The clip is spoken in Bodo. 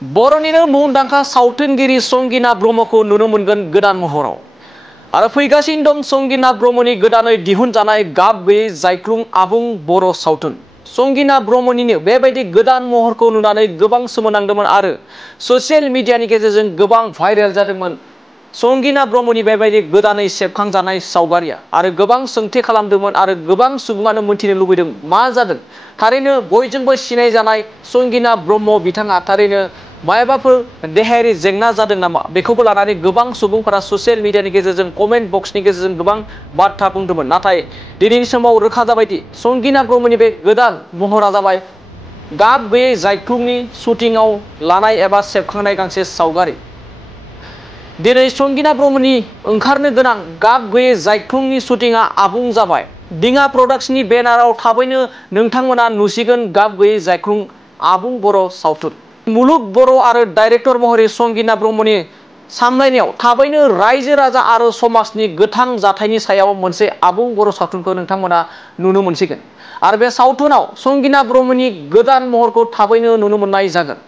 बर'निनो मुंदांखा सावथुनगिरि संगिना ब्रह्मखौ नुनो मोनगोन गोदान महराव आरो फैगासिनो दं संगिना ब्रह्मनि गोदानै दिहुनजानाय गाब गैयै जायख्लं आबुं बर' सावथुन। संगिना ब्रह्मनिनो बेबायदि गोदान महरखौ नुनानै गोबां सोमोनांदोंमोन आरो ससियेल मिडियानि गेजेरजों गोबां भाइरेल जादोंमोन संगिना ब्रह्मनि बेबायदि गोदानै सेबखांजानाय सावगारिया आरो गोबां सोंथि खालामदोंमोन आरो गोबां सुबुङानो मिथिनो लुबैदों मा जादों। थारैनो बयजोंबो सिनायजानाय संगिना ब्रह्म बिथाङा थारैनो मायाबाफोर देहायारि जेंना जादों नामा बेखौबो लानानै गोबां सुबुंफोरा ससियेल मिडियानि गेजेरजों कमेन्ट बक्सनि गेजेरजों गोबां बाथ्रा बुंदोंमोन। नाथाय दिनैनि समाव रोखा जाबायदि संगिना ब्रह्मनि बे गोदान महरा जाबाय गाब गैयै जायख्लंनि शुटिंआव लानाय एबा सेबखांनाय गांसे सावगारि। दिनै संगिना ब्रह्मनि ओंखारनो गोनां गाब गैयै जायख्लंनि शुटिंआ आबुं जाबाय। दिङा प्रडाक्शननि बेनाराव थाबैनो नोंथांमोना नुसिगोन गाब गैयै जायख्लं आबुं बर' सावथुन। मुलुग बर' आरो डाइरेक्टर महरै संगिना ब्रह्मनि सामलायनायाव थाबैनो रायजो राजा आरो समाजनि गोथां जाथायनि सायाव मोनसे आबुं बर' सावथुनखौ नोंथांमोना नुनो मोनसिगोन आरो बे सावथुनाव संगिना ब्रह्मनि गोदान महरखौ थाबैनो नुनो मोननाय जागोन।